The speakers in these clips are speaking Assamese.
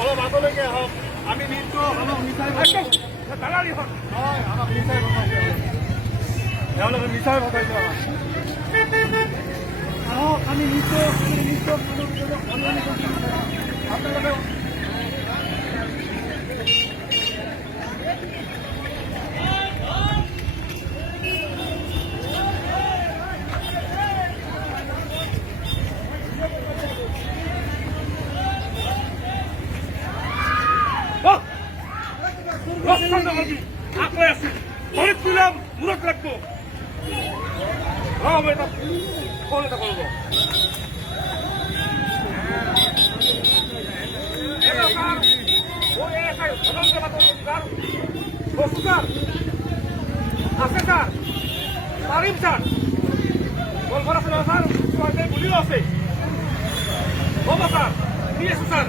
অলপ আগলৈকে আহক আমি নৃত্য অলপ মিছাই আমাক মিছাই ভগাইছে তেওঁলোকে মিছাই ভগাইছে আহক আমি নৃত্য আপোনালোকে মূৰত লাগবো ফোন এটা করবো আছে স্যার পারিম স্যার গল্প আছে স্যার গুলিও আছে হবো স্যার নিয়ে এসো স্যার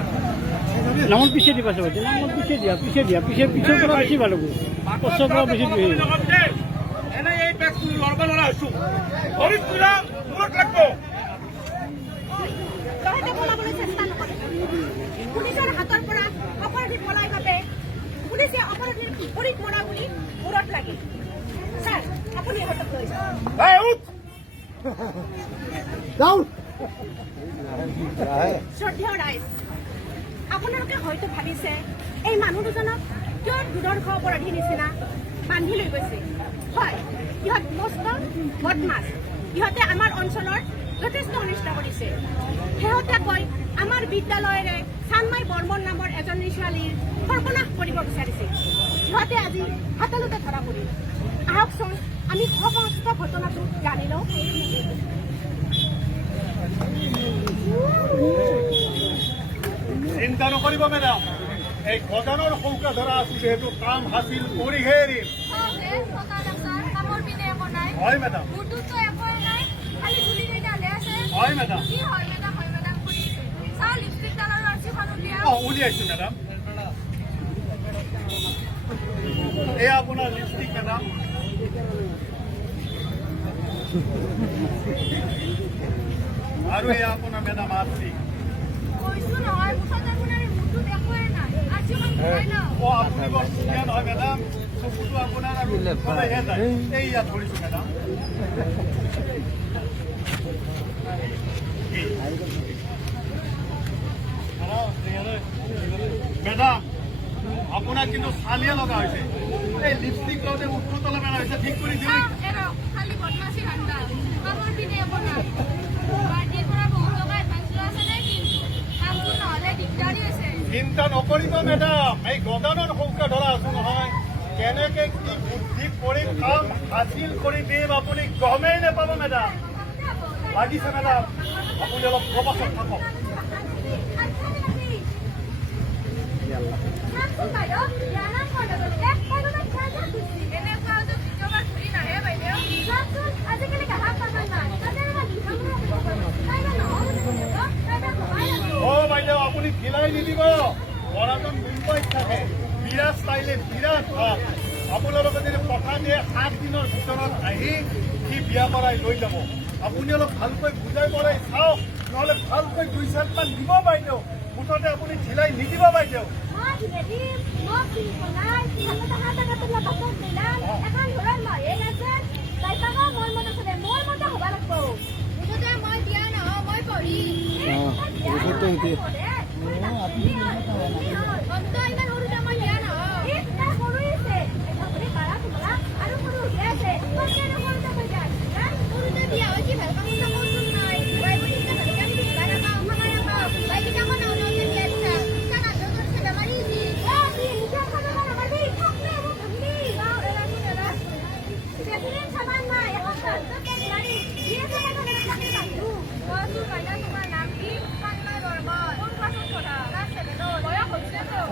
নামন পিছিয়ে দিবা সবাই নামন পিছিয়ে দিয়া পিছিয়ে করা বেশি ভালো কষ্ট করা বেশি এনে এই ব্যাগ লড়বা লড়া হইছো হরিত তুলা মূৰত লাগবো তহঁতে পলাবলৈ চেষ্টা নকৰে পুলিচৰ হাতৰ পৰা অপৰাধী পলাই বাবে পুলিচে অপৰাধীৰ ভৰিত মৰা বুলি মূৰত লাগে ছাৰ আপুনি হাতত লৈ যাওক শ্ৰদ্ধেয় ৰাইজ আপোনালোকে হয়তো ভাবিছে এই মানুহ দুজনক কিয় দুৰ্ধৰ্ষ অপৰাধীৰ নিচিনা বান্ধি লৈ গৈছে হয় ইহঁত মস্ত বদমাছ ইহঁতে আমাৰ অঞ্চলৰ যথেষ্ট অনিষ্ট কৰিছে শেহতীয়াকৈ আমাৰ বিদ্যালয়ৰে চানমাই বৰ্মন নামৰ এজনী ছোৱালীৰ সৰ্বনাশ কৰিব বিচাৰিছে ইহঁতে আজি হাতলতে ধৰা পৰিল আহকচোন আমি সমস্ত ঘটনাটো জানি লওঁ চিন্তা নকৰিব মেডাম এই গজানৰ সৌকা ধৰা আছো যিহেতু কাম হাসিল কৰিহে এৰিম হয় মেডাম হয় মেডাম উলিয়াইছো মেডাম এয়া আপোনাৰ লিপষ্টিক মেডাম আৰু এয়া আপোনাৰ মেডাম আৰ্চিক আপুনি বৰ ধুনীয়া নহয় মেডাম চকুটো আপোনাৰ আৰু এইয়া ধৰিছো মেডাম মেডাম আপোনাক কিন্তু চালিয়ে লগা হৈছে এই লিপষ্টিক লওঁতে উৎসত লগা হৈছে ঠিক কৰি দিলে চিন্তা নকৰিব মেডাম এই গজানৰ সৌকা ধৰা আছো নহয় কেনেকে কি বুদ্ধি কৰি কাম হাসিল কৰি দিম আপুনি গমেই নাপাব মেডাম লাগিছে মেডাম আপুনি অলপ প্ৰবাসত থাকক বাইদেউ আপুনি ঢিলাই নিদিব ল'ৰাজন মুম্বাইত থাকে বিৰাট ষ্টাইলে বিৰাট ভাল আপোনালোকে যদি পঠা দিয়ে 7 দিনৰ ভিতৰত আহি সি বিয়া কৰাই লৈ যাব আপুনি অলপ ভালকৈ বুজাই পৰাই চাওক নহ'লে ভালকৈ 2 মান দিব বাইদেউ মুঠতে আপুনি ঢিলাই নিদিব বাইদেউ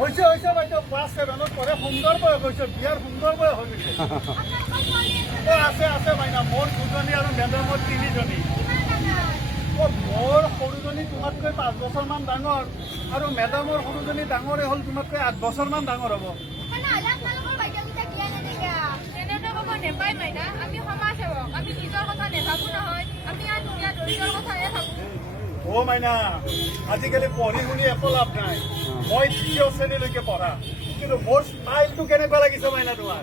হৈছে হৈছে বাইদেউ ক্লাছ 7ত পঢ়ে সুন্দৰ বয়স হৈছে বিয়াৰ সুন্দৰ বয়স হৈ গৈছে আছে আছে মাইনা মোৰ 2জনী আৰু মেডামৰ 3জনী মোৰ সৰুজনী তোমাতকৈ 5 বছৰমান ডাঙৰ আৰু মেডামৰ সৰুজনী ডাঙৰে হ'ল তোমাতকৈ 8 বছৰমান ডাঙৰ হ'ব নেপায় মাইনা আমি সমাজ সেৱক আমি নিজৰ কথা নেভাবো নহয় আমি আৰু দুনিয়া দৰিদ্ৰৰ কথাহে ভাবো অ' মাইনা আজিকালি পঢ়ি শুনি একো লাভ নাই মই 3য় শ্ৰেণীলৈকে পঢ়া কিন্তু মোৰ ষ্টাইলটো কেনেকুৱা লাগিছে মাইনা তোমাৰ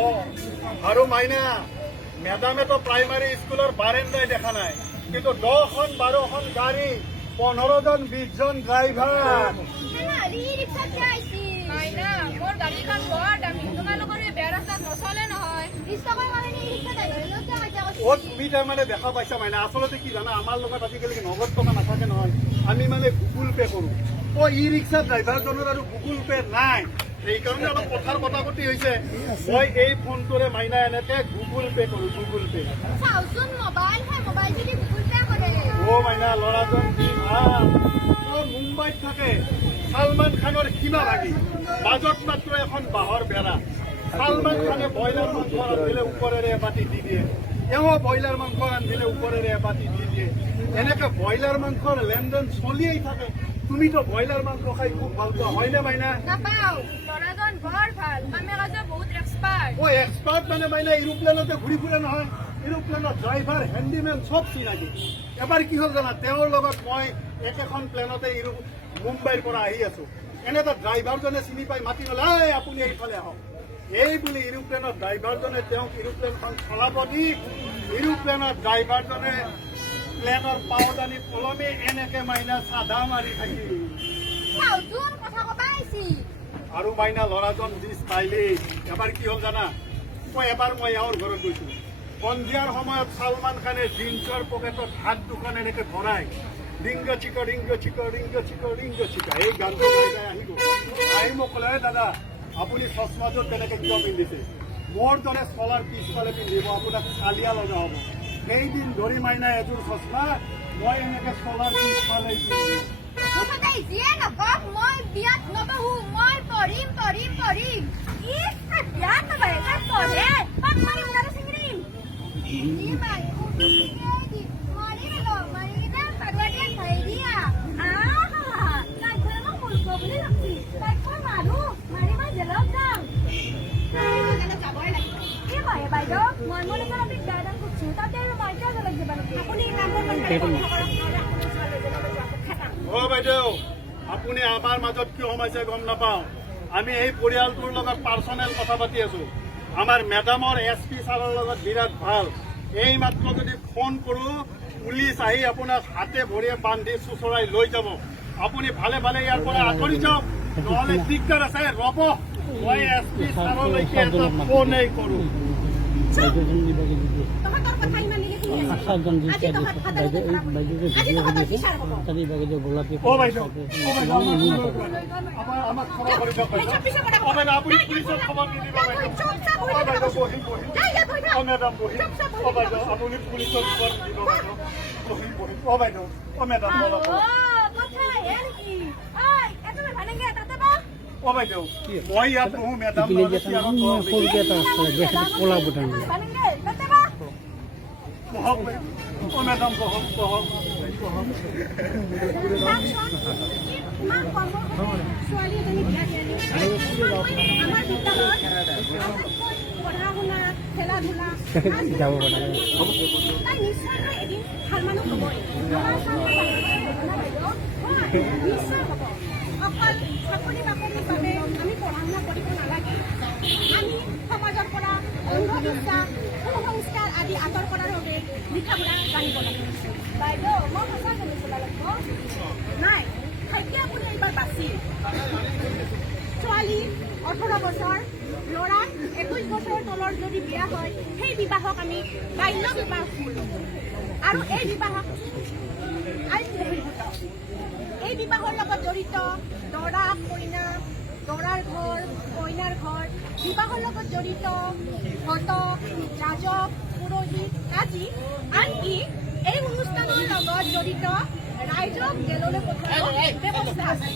অ' আৰু মাইনা মেডামেতো প্ৰাইমাৰী স্কুলৰ বাৰেণ্ডাই দেখা নাই কিন্তু 10খন 12খন গাড়ী 15জন 20জন ড্ৰাইভাৰ মাইনা মোৰ গাড়ীখন বৰ দামী তোমালোকৰ এই বেয়া ৰাস্তাত নচলে নহয় অ' তুমি তাৰমানে দেখা পাইছা মাইনা আচলতে কি জানা আমাৰ লগত আজিকালি নগদ টকা নাথাকে নহয় আমি মানে গুগল পে' কৰোঁ অ' ই ৰিক্সা ড্ৰাইভাৰজনৰ আৰু গুগল পে' নাই সেইকাৰণে অলপ কথাৰ কটাকটি হৈছে মই এই ফোনটোৰে মাইনা এনেকে গুগল পে' কৰোঁ গুগল পে' অ' মাইনা ল'ৰাজন কি ভাল অ' মুম্বাইত থাকে ছালমান খানৰ সীমা ভাগি বাজত মাত্ৰ এখন বাঁহৰ বেৰা ছালমান খানে ব্ৰইলাৰ মাংস ৰান্ধিলে ওপৰেৰে এবাতি দি দিয়ে এওঁ ব্ৰইলাৰ মাংস ৰান্ধিলে ওপৰেৰে এবাতি দি দিয়ে এনেকে ব্ৰইলাৰ মাংসৰ লেনদেন চলিয়েই থাকে তুমিতো ব্ৰইলাৰ মাংস খাই খুব ভাল পোৱা হয়নে মাইনা নাপাওঁ ল'ৰাজন বৰ ভাল কামে কাজে বহুত এক্সপাৰ্ট অ' এক্সপাৰ্ট মানে মাইনা এৰোপ্লেনতে ঘূৰি ফুৰে নহয় এৰোপ্লেনৰ ড্ৰাইভাৰ হেণ্ডিমেন চব চিনাকি এবাৰ কি হ'ল জানা তেওঁৰ লগত মই একেখন প্লেনতে মুম্বাইৰ পৰা আহি আছো এনে এটা ড্ৰাইভাৰজনে চিনি পাই মাতি ল'লে এই আপুনি এইফালে আহক এই বুলি এৰোপ্লেনৰ ড্ৰাইভাৰজনে তেওঁক এৰোপ্লেনখন চলাব দি এৰোপ্লেনৰ ড্ৰাইভাৰজনে প্লেনৰ পাওদানি কলমে এনেকে মাইনা চাধা মাৰি থাকিল আৰু মাইনা ল'ৰাজন যি ষ্টাইলিছ এবাৰ কি হ'ল জানা এবাৰ মই এওঁৰ ঘৰত গৈছো সন্ধিয়াৰ সময়ত ছালমান খানে জিন্সৰ পকেটত হাত দুখন এনেকে ভৰাই ৰিংগ চিক ৰিংগ চিক ৰিংগ চিক ৰিংগ চিক এই গানটো গাই গাই আহিব আহি মোক ক'লে দাদা আপুনি চশমাযোৰ তেনেকে কিয় পিন্ধিছে মোৰ দৰে চলাৰ পিছফালে পিন্ধিব আপোনাক চালিয়া লগা হ'ব সেইদিন ধৰি মাইনা এযোৰ চশমা মই এনেকে চলাৰ পিছফালে পিন্ধিম মই বিয়াত নবহো মই পঢ়িম পঢ়িম পঢ়িম বিয়াত নবহে পঢ়ে চিঙিম বাইদেউ মই মনে কৰা বিদ্যাদান কৰছি তাতে মই কিয় লাগিব আপুনি অ' বাইদেউ আপুনি আমাৰ মাজত কিয় সোমাইছে গম নাপাওঁ আমি এই পৰিয়ালটোৰ লগত পাৰ্চনেল কথা পাতি আছো আমাৰ মেডামৰ SP ছাৰৰ লগত বিৰাট ভাল এই মাত্ৰ যদি ফোন কৰোঁ পুলিচ আহি আপোনাক হাতে ভৰিয়ে বান্ধি চুচৰাই লৈ যাব আপুনি ভালে ভালে ইয়াৰ পৰা আঁতৰি যাওক নহ'লে দিগদাৰ আছে ৰ'ব মই SP ছাৰলৈকে এটা ফোনেই কৰোঁ তহঁতৰ কথা ইমান নিলে শুনি অ' বাইদেউ আমাক খবৰ কৰি দিয়ক বাইদেউ অ' বাইদেউ আপুনি পুলিচক খবৰ নিদিব বাইদেউ অ' বাইদেউ বহি বহি অ' মেডাম বহি অ' বাইদেউ আপুনি পুলিচক খবৰ নিদিব বাইদেউ বহি বহি অ' বাইদেউ অ' মেডাম বলক অ' বাইদেউ মই ইয়াত বহো মেডাম বহক অ' মেডাম বহক বহক ছোৱালী এজনী বিয়া দিয়ালি আমাৰ বিদ্যালয়ত পঢ়া শুনা খেলা ধূলা তাই নিশ্চয় এদিন ভাল মানুহ হ'বই নিশ্চয় হ'ব অকল চাকৰি বাকৰিৰ বাবে আমি পঢ়া শুনা কৰিব নালাগে আমি সমাজৰ পৰা অন্ধবিশ্বাস কুসংস্কাৰ আদি আঁতৰ কৰাৰ বাবে লিখা পঢ়া জানিব লাগে বাইদেউ মই সঁচা শুনিছোঁ লাগিব 18 বছৰ ল'ৰা 21 বছৰৰ তলৰ যদি বিয়া হয় সেই বিবাহক আমি বাল্য বিবাহ বোলো। আৰু এই বিবাহক আইন বহিৰ্ভূত। এই বিবাহৰ লগত জড়িত দৰা কইনা, দৰাৰ ঘৰ, কইনাৰ ঘৰ, বিবাহৰ লগত জড়িত ঘটক, ৰাজক, পুৰোহিত আদি, আনকি এই অনুষ্ঠানৰ লগত জড়িত ৰাইজক জেললৈ পঠোৱাৰ ব্যৱস্থা আছে।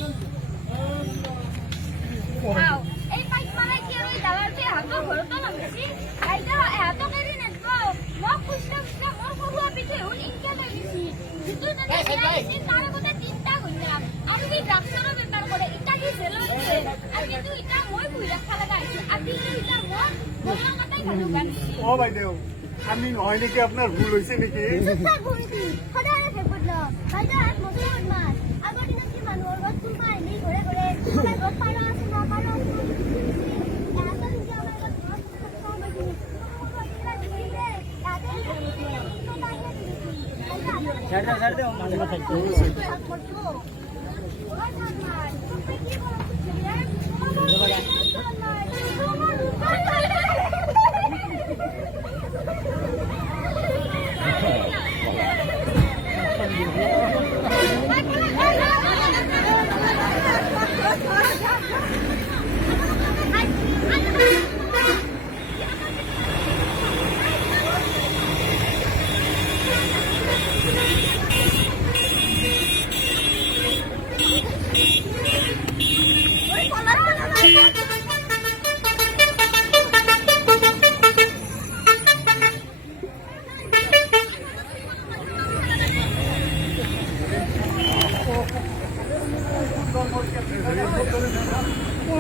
এই পাইক মানে কি আৰু দালালতে হাতৰ ঘৰতো নামিছি আইতা এহাতক এৰি নেযাও মোক খুচৰা খুচৰা মোৰ সৰুৱা পিঠে হ'ল ইনকা লাগিছি যিটো তাৰে আগতে 3টা ঘণ্টা আৰু সি ড্ৰাগছৰো বেপাৰ কৰে ইটা কি জেলত আছে আৰু কিন্তু ইটা মই বহি ৰাখা লগা হৈছে আজিলৈ ইটা মই বনোৱা কথাই ভালো গানিছি বাইদেউ আমি নহয় নেকি আপোনাৰ ভুল হৈছে নেকি সদায় ফেকুত ন বাইদেউ হাত মজুত মাছ আগৰ দিনত কি মানুহৰ ঘৰত কোনোবা আহি ঘৰে ঘৰে ঘৰত পাৰ আছে না পাৰ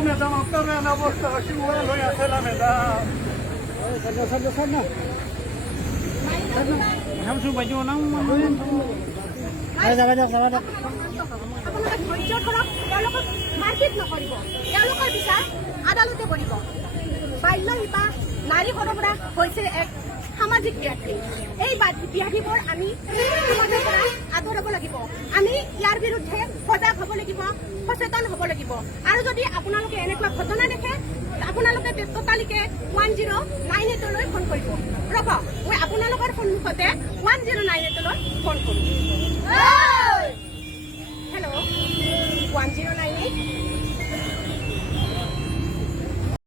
মেডাম আপনাৰ এনে অবস্থা শিউৰা হয়ে আছে না মেডাম আপোনালোকে ধৈৰ্য ধৰক, তেওঁলোকক মাৰপিট নকৰিব, তেওঁলোকৰ বিচাৰ আদালতে কৰিব। বাল্য বিবাহ নাৰী সৰবৰাহ হৈছে এক সামাজিক ব্যাধি। এই ব্যাধিবোৰ আমি সমাজৰ পৰা আঁতৰাব লাগিব। আমি ইয়াৰ বিৰুদ্ধে সজাগ হ'ব লাগিব, সচেতন হ'ব লাগিব। আৰু যদি আপোনালোকে এনেকুৱা ঘটনা দেখে আপোনালোকে ততালিকে 1098লৈ ফোন কৰিব। ৰ'ব, মই আপোনালোকৰ সন্মুখতে 1098লৈ ফোন কৰিম। হেল্ল' 1098